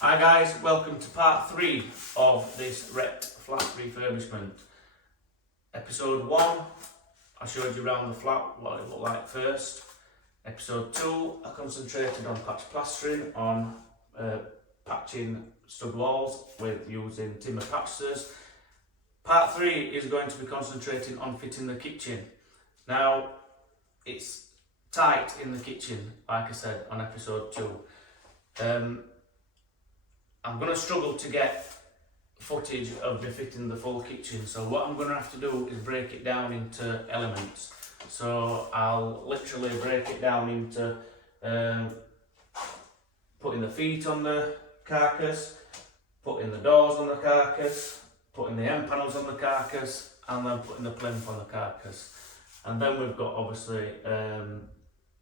Hi guys, welcome to part 3 of this Wrecked Flat Refurbishment. Episode 1, I showed you around the flat what it looked like first. Episode 2, I concentrated on patch plastering, on patching stud walls with using timber patchers. Part 3 is going to be concentrating on fitting the kitchen. Now, it's tight in the kitchen, like I said on episode 2. I'm going to struggle to get footage of me fitting the full kitchen, so what I'm going to have to do is break it down into elements. So I'll literally break it down into putting the feet on the carcass, putting the doors on the carcass, putting the end panels on the carcass, and then putting the plinth on the carcass. And then we've got obviously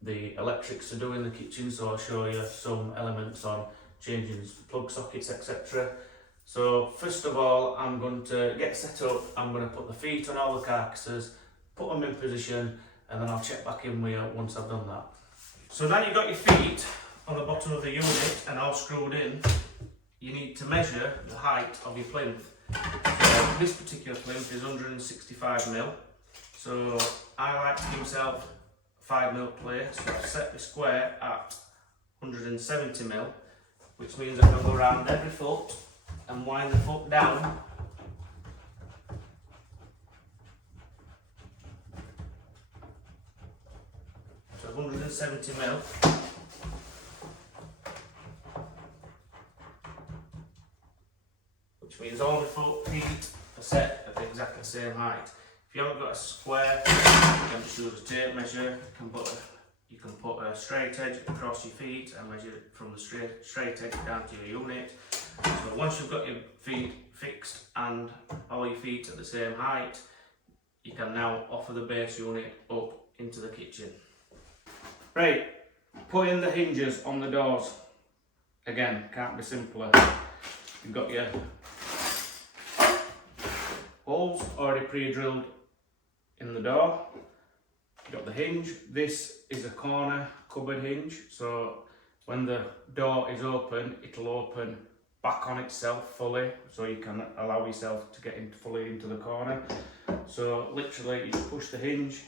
the electrics to do in the kitchen, so I'll show you some elements on changing plug sockets, etc. So first of all, I'm going to get set up. I'm going to put the feet on all the carcasses, put them in position, and then I'll check back in with you once I've done that. So now you've got your feet on the bottom of the unit and all screwed in. You need to measure the height of your plinth. This particular plinth is 165mm, so I like to give myself 5mm plate, so I've set the square at 170mm, which means I can go around every foot and wind the foot down to 170mm, which means all the feet are set at exactly the same height. If you haven't got a square, you can just use a tape measure. You can put a straight edge across your feet and measure it from the straight edge down to your unit. So once you've got your feet fixed and all your feet at the same height, you can now offer the base unit up into the kitchen. Right, putting the hinges on the doors. Again, can't be simpler. You've got your holes already pre-drilled in the door. You've got the hinge. This is a corner cupboard hinge, so when the door is open, it'll open back on itself fully, so you can allow yourself to get fully into the corner. So literally you push the hinge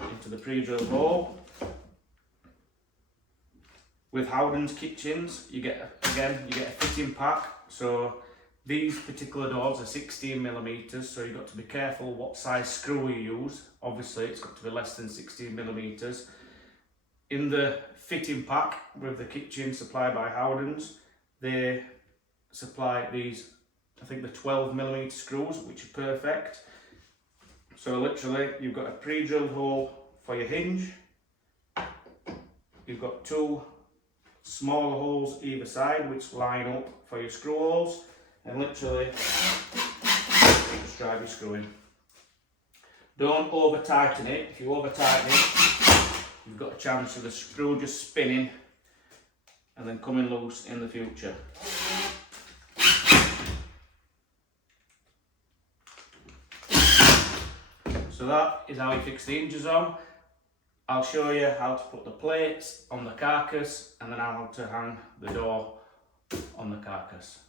into the pre-drilled hole. With Howden's kitchens, you get a fitting pack. So these particular doors are 16mm, so you've got to be careful what size screw you use. Obviously, it's got to be less than 16mm. In the fitting pack with the kitchen supplied by Howden's, they supply these, I think the 12mm screws, which are perfect. So literally, you've got a pre-drilled hole for your hinge. You've got two smaller holes either side, which line up for your screw holes. And literally, just drive your screw in. Don't over tighten it. If you over tighten it, you've got a chance of the screw just spinning and then coming loose in the future. So that is how you fix the hinges on. I'll show you how to put the plates on the carcass and then how to hang the door on the carcass.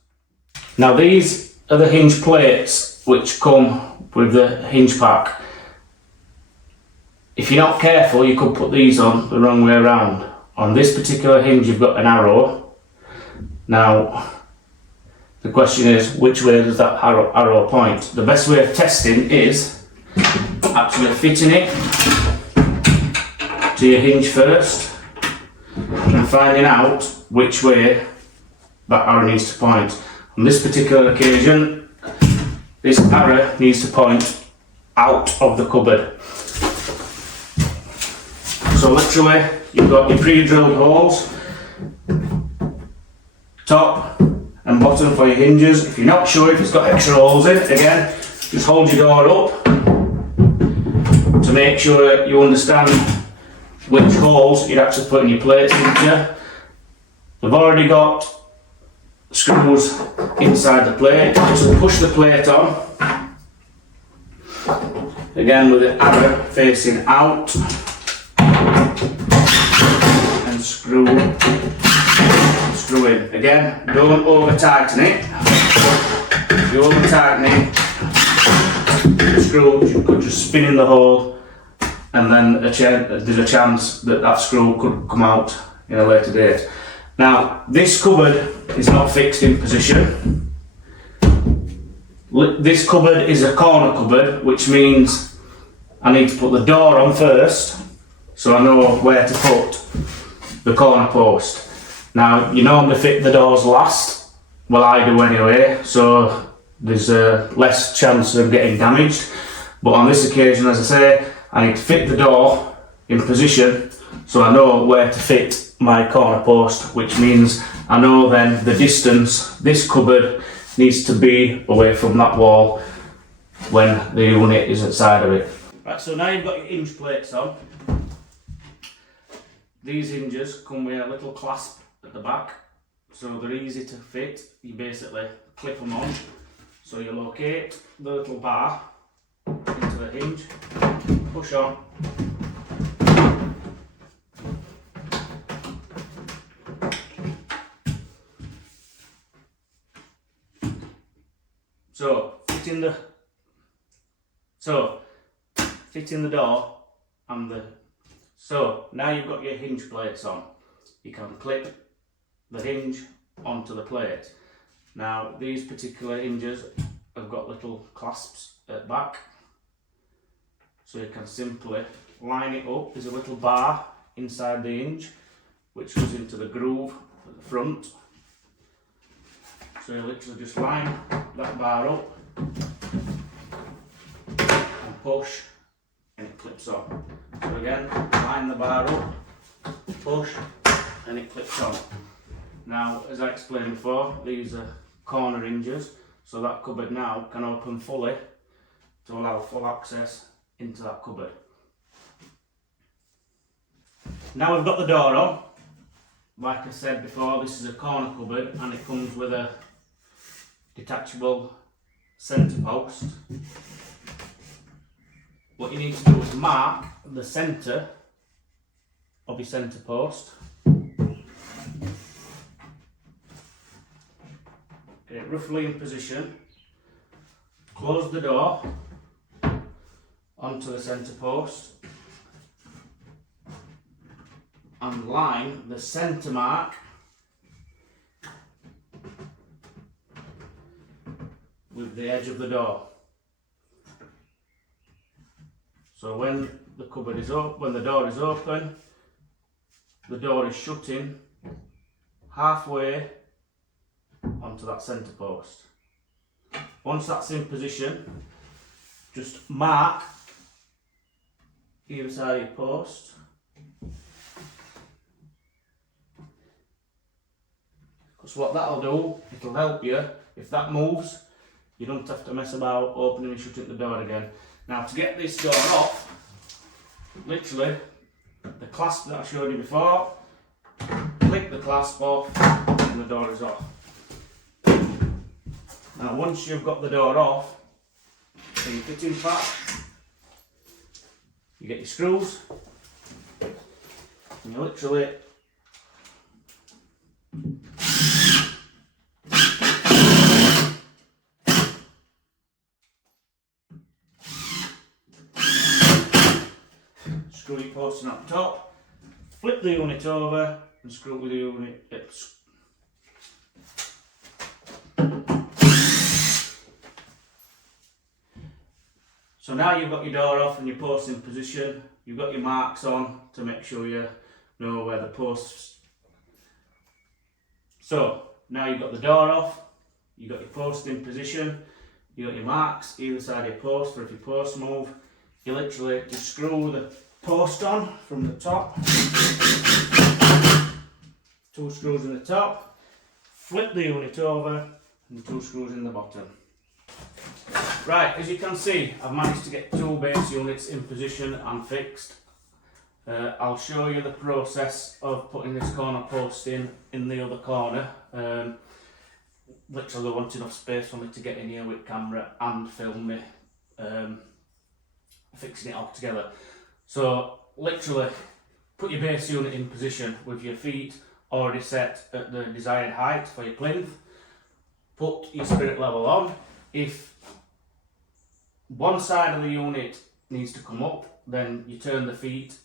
Now these are the hinge plates which come with the hinge pack. If you're not careful, you could put these on the wrong way around. On this particular hinge you've got an arrow. Now the question is, which way does that arrow point? The best way of testing is actually fitting it to your hinge first and finding out which way that arrow needs to point. On this particular occasion, this arrow needs to point out of the cupboard. So literally, you've got your pre-drilled holes, top and bottom for your hinges. If you're not sure if it's got extra holes in, again, just hold your door up to make sure you understand which holes you're actually putting your plates into. We've already got screws inside the plate, so push the plate on, again with the arrow facing out, and screw screw in. Again, don't over tighten it. If you over tighten it, the screw could just spin in the hole, and then there's a chance that that screw could come out in a later date. Now, this cupboard is not fixed in position. This cupboard is a corner cupboard, which means I need to put the door on first, so I know where to put the corner post. Now, you normally fit the doors last. Well, I do anyway, so there's less chance of getting damaged. But on this occasion, as I say, I need to fit the door in position so I know where to fit my corner post, which means I know then the distance this cupboard needs to be away from that wall when the unit is outside of it. Right, so now you've got your hinge plates on. These hinges come with a little clasp at the back, so they're easy to fit. You basically clip them on. So you locate the little bar into the hinge, push on, fitting the door and the. So now you've got your hinge plates on. You can clip the hinge onto the plate. Now these particular hinges have got little clasps at the back, so you can simply line it up. There's a little bar inside the hinge which goes into the groove at the front. So you literally just line that bar up and push, and it clips on. So again, line the bar up, push, and it clips on. Now, as I explained before, these are corner hinges, so that cupboard now can open fully to allow full access into that cupboard. Now we've got the door on. Like I said before, this is a corner cupboard and it comes with a detachable centre post. What you need to do is mark the centre of your centre post. Get it roughly in position. Close the door onto the centre post and line the centre mark with the edge of the door. So when the cupboard is open, when the door is open, the door is shutting halfway onto that centre post. Once that's in position, just mark either side of your post. Because what that'll do, it'll help you. If that moves, you don't have to mess about opening and shutting the door again. Now to get this door off, literally, the clasp that I showed you before, click the clasp off and the door is off. Now once you've got the door off, in your fitting pack, you get your screws, and you literally screw your post on top, flip the unit over and screw with the unit. So now you've got your door off and your post in position, you've got your marks on to make sure you know where the posts. So now you've got the door off, you've got your post in position, you've got your marks either side of your post for if your posts move. You literally just screw the post on from the top, 2 screws in the top, flip the unit over and 2 screws in the bottom. Right, as you can see, I've managed to get 2 base units in position and fixed. I'll show you the process of putting this corner post in the other corner. Literally want enough space for me to get in here with camera and film me fixing it all together. So literally put your base unit in position with your feet already set at the desired height for your plinth. Put your spirit level on. If one side of the unit needs to come up, then you turn the feet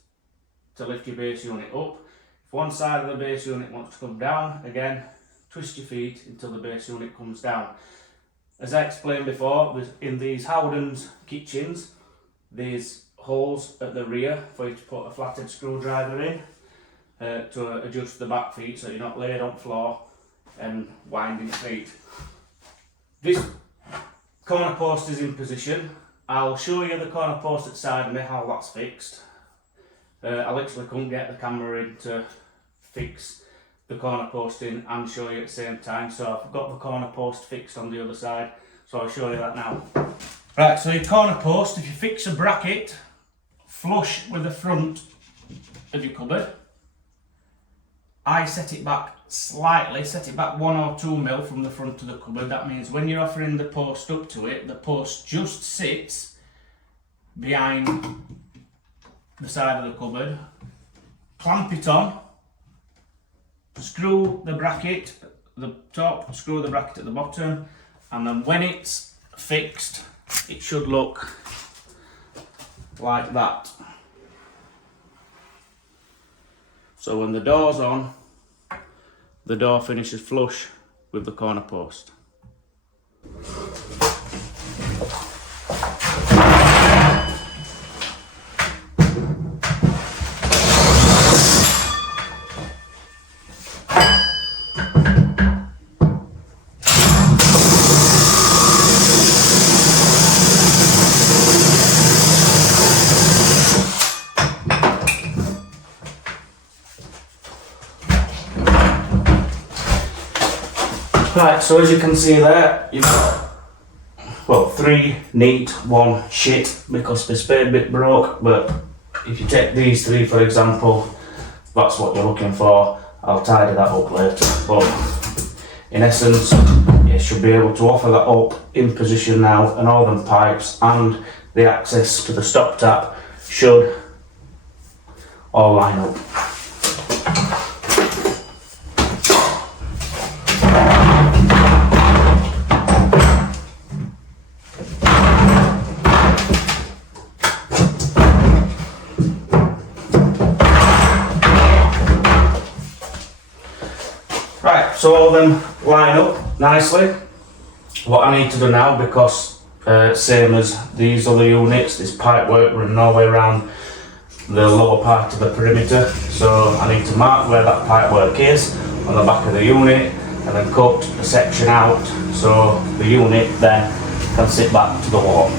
to lift your base unit up. If one side of the base unit wants to come down, again, twist your feet until the base unit comes down. As I explained before, in these Howden's kitchens, there's holes at the rear for you to put a flathead screwdriver in to adjust the back feet so you're not laid on floor and winding your feet. This corner post is in position. I'll show you the corner post at the side of me, how that's fixed. I literally couldn't get the camera in to fix the corner post in and show you at the same time, so I've got the corner post fixed on the other side, so I'll show you that now. Right, so your corner post, if you fix a bracket flush with the front of your cupboard, I set it back slightly, set it back 1 or 2 mil from the front of the cupboard. That means when you're offering the post up to it, the post just sits behind the side of the cupboard. Clamp it on, screw the bracket at the top, screw the bracket at the bottom, and then when it's fixed, it should look like that. So when the door's on, the door finishes flush with the corner post. Right, so as you can see there, you've got, well, 3 neat, 1 shit, because the spade bit broke, but if you take these 3 for example, that's what you're looking for. I'll tidy that up later, but in essence, you should be able to offer that up in position now, and all them pipes and the access to the stop tap should all line up. Right, so all of them line up nicely. What I need to do now, because same as these other units, this pipe work running all the way around the lower part of the perimeter, so I need to mark where that pipe work is on the back of the unit and then cut a section out so the unit then can sit back to the wall.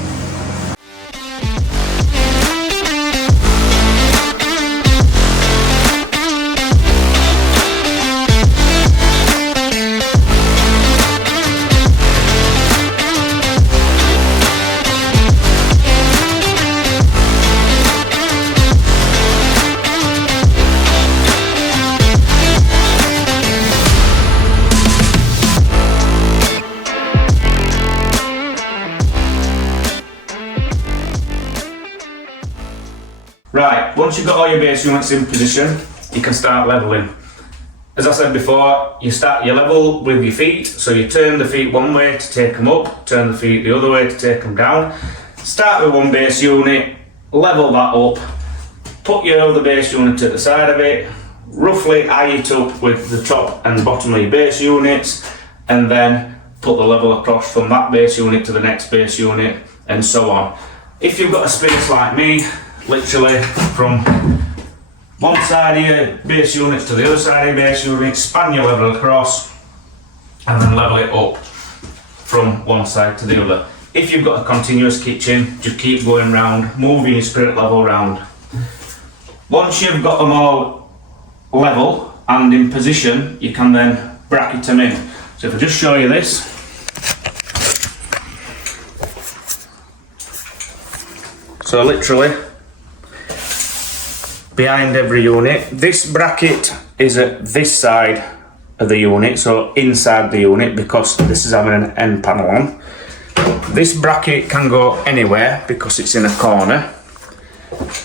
Right, once you've got all your base units in position, you can start levelling. As I said before, you start your level with your feet, so you turn the feet one way to take them up, turn the feet the other way to take them down. Start with one base unit, level that up, put your other base unit at the side of it, roughly eye it up with the top and bottom of your base units, and then put the level across from that base unit to the next base unit, and so on. If you've got a space like me, literally from one side of your base unit to the other side of your base unit, span your level across and then level it up from one side to the other. If you've got a continuous kitchen, just keep going round, moving your spirit level round. Once you've got them all level and in position, you can then bracket them in. So if I just show you this, so literally behind every unit, this bracket is at this side of the unit, so inside the unit, because this is having an end panel on. This bracket can go anywhere because it's in a corner.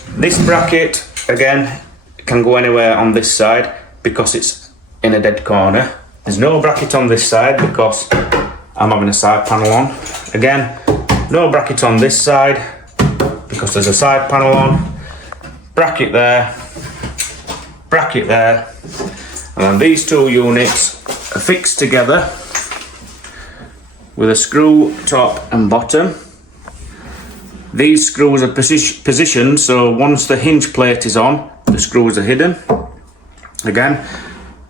This bracket again can go anywhere on this side because it's in a dead corner. There's no bracket on this side because I'm having a side panel on. Again, no bracket on this side because there's a side panel on. Bracket there, and then these two units are fixed together with a screw top and bottom. These screws are positioned so once the hinge plate is on, the screws are hidden. Again,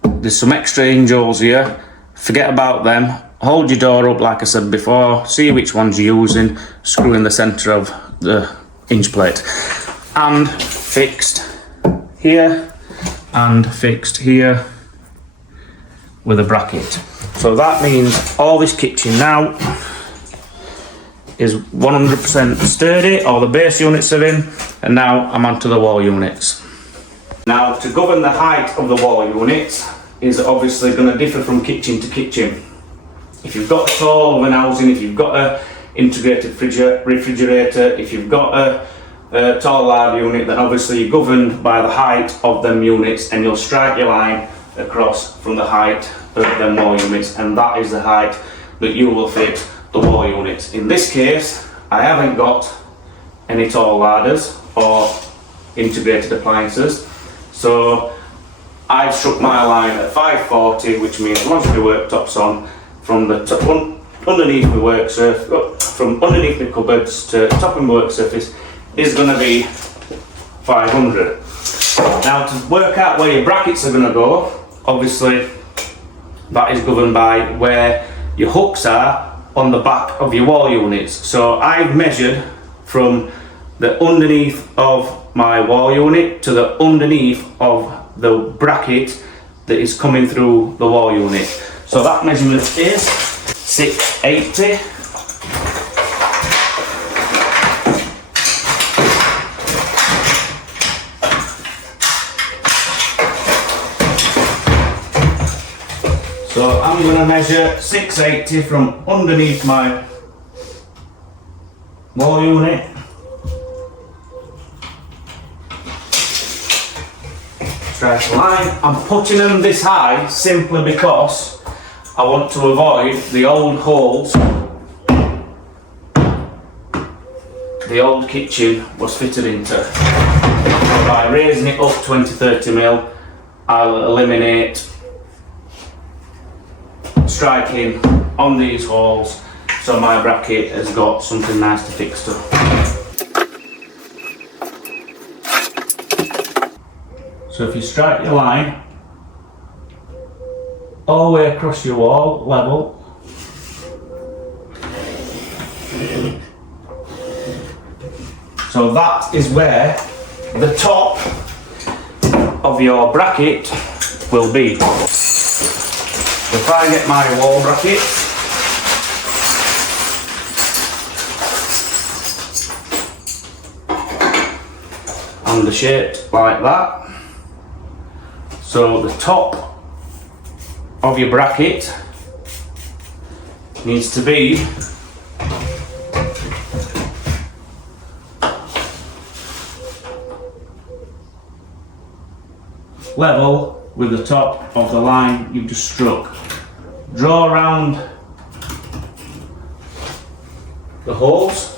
there's some extra hinge holes here. Forget about them. Hold your door up like I said before. See which ones you're using. Screw in the centre of the hinge plate. And fixed here and fixed here with a bracket. So that means all this kitchen now is 100% sturdy. All the base units are in, and now I'm onto the wall units. Now, to govern the height of the wall units is obviously going to differ from kitchen to kitchen. If you've got a tall oven housing, if you've got a integrated refrigerator, if you've got a tall lard unit, then obviously you're governed by the height of them units, and you'll strike your line across from the height of them wall units, and that is the height that you will fit the wall units. In this case, I haven't got any tall ladders or integrated appliances, so I've struck my line at 540, which means once my worktop's on, from the top, underneath my work surface, from underneath the cupboards to top of my work surface is going to be 500. Now, to work out where your brackets are going to go, obviously that is governed by where your hooks are on the back of your wall units. So I've measured from the underneath of my wall unit to the underneath of the bracket that is coming through the wall unit. So that measurement is 680. So I'm going to measure 680 from underneath my wall unit. Straight line. I'm putting them this high simply because I want to avoid the old holes the old kitchen was fitted into. So by raising it up 20-30 mil, I'll eliminate striking on these holes, so my bracket has got something nice to fix to. So if you strike your line all the way across your wall level, so that is where the top of your bracket will be. If I get my wall bracket, and the shape like that, so the top of your bracket needs to be level with the top of the line you've just struck. Draw around the holes.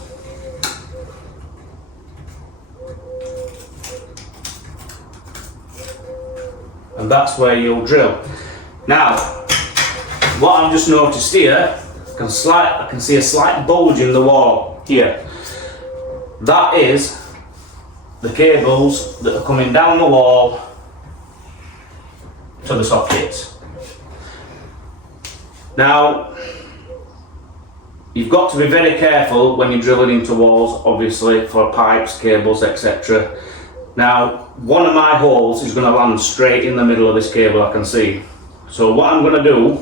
And that's where you'll drill. Now, what I've just noticed here, I can see a slight bulge in the wall here. That is the cables that are coming down the wall to the sockets. Now, you've got to be very careful when you're drilling into walls, obviously, for pipes, cables, etc. Now, one of my holes is going to land straight in the middle of this cable, I can see. So what I'm going to do,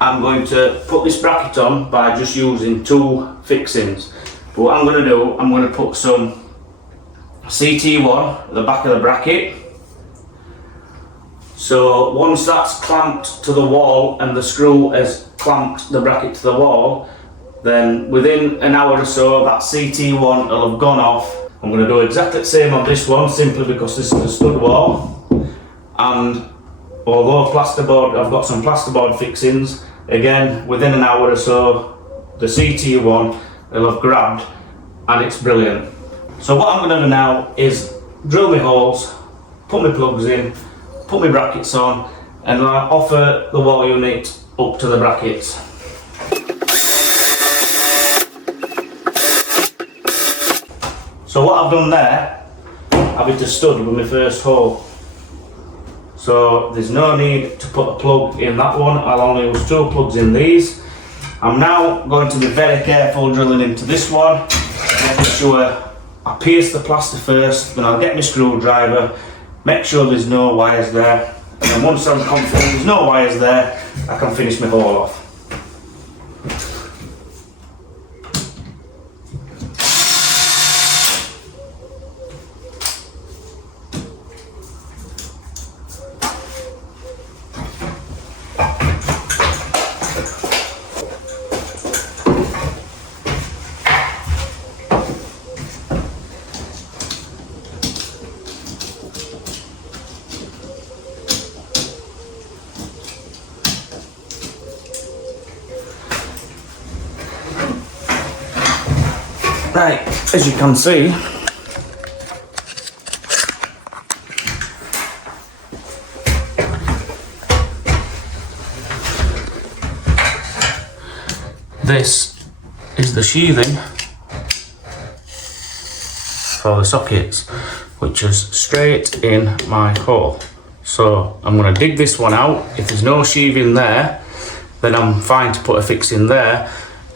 I'm going to put this bracket on by just using two fixings. But what I'm going to do, I'm going to put some CT1 at the back of the bracket. So once that's clamped to the wall and the screw has clamped the bracket to the wall, then within an hour or so that CT1 will have gone off. I'm going to do exactly the same on this one, simply because this is a stud wall. and although plasterboard, I've got some plasterboard fixings, again within an hour or so the CT1 will have grabbed and it's brilliant. So what I'm going to do now is drill my holes, put my plugs in, put my brackets on, and then I'll offer the wall unit up to the brackets. So what I've done there, I've hit a stud with my first hole. So there's no need to put a plug in that one, I'll only use 2 plugs in these. I'm now going to be very careful drilling into this one, making sure I pierce the plaster first, then I'll get my screwdriver, make sure there's no wires there, and then once I'm confident there's no wires there, I can finish my hole off. Right, as you can see, this is the sheathing for the sockets, which is straight in my hole. So I'm going to dig this one out. If there's no sheathing there, then I'm fine to put a fix in there.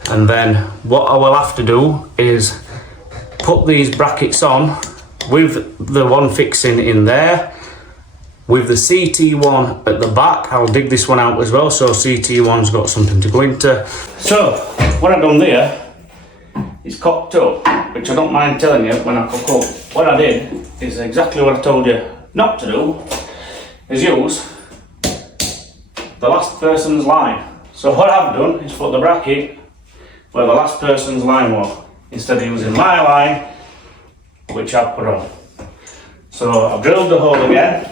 And then what I will have to do is put these brackets on with the one fixing in there, with the CT1 at the back. I'll dig this one out as well, so CT1's got something to go into. So what I've done there is cocked up, which I don't mind telling you when I cock up. What I did is exactly what I told you not to do, is use the last person's line. So what I've done is put the bracket where the last person's line was, instead of using my line, which I've put on. So I've drilled the hole again.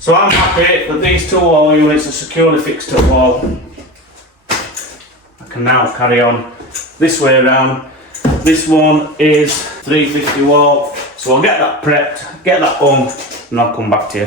So I'm happy that these 2 wall units are securely fixed to the wall. I can now carry on this way around. This one is 350 wall, so I'll get that prepped, get that hung, and I'll come back to you.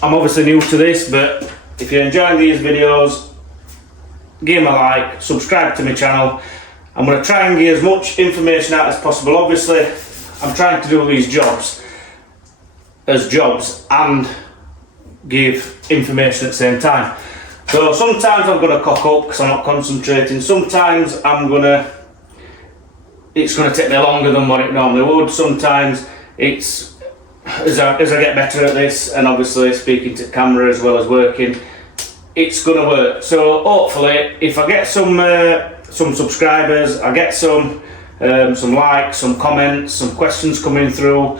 I'm obviously new to this, but if you're enjoying these videos, give them a like, subscribe to my channel. I'm going to try and give as much information out as possible. Obviously, I'm trying to do these jobs as jobs and give information at the same time. So sometimes I'm going to cock up because I'm not concentrating. Sometimes it's going to take me longer than what it normally would. Sometimes it's, as I get better at this, and obviously speaking to camera as well as working, it's going to work. So hopefully, if I get some subscribers, I get some likes, some comments, some questions coming through,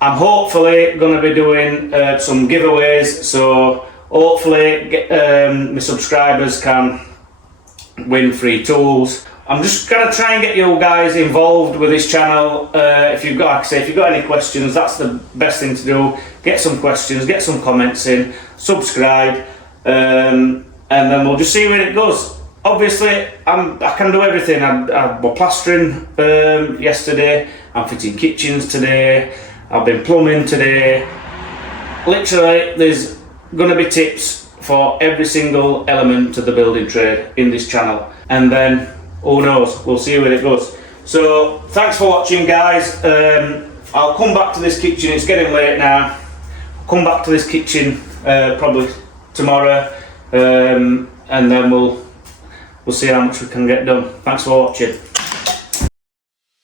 I'm hopefully going to be doing some giveaways. So hopefully my subscribers can win free tools. I'm just going to try and get you guys involved with this channel. If you've got, like I say, if you've got any questions, that's the best thing to do. Get some questions, get some comments in, subscribe, and then we'll just see where it goes. Obviously, I can do everything. I was plastering yesterday, I'm fitting kitchens today, I've been plumbing today. Literally, there's going to be tips for every single element of the building trade in this channel. And then, who knows, we'll see where it goes. So, thanks for watching, guys. I'll come back to this kitchen, it's getting late now. I'll come back to this kitchen probably tomorrow, and then we'll see how much we can get done. Thanks for watching.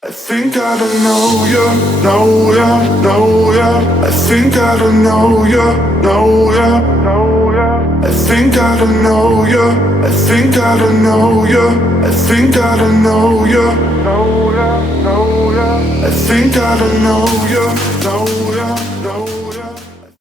I think I don't know ya, know ya, know ya. I think I don't know ya, know ya, know ya. I think I don't know ya, I think I don't know ya. I think I don't know ya, know ya, know ya. I think I don't know ya, know ya.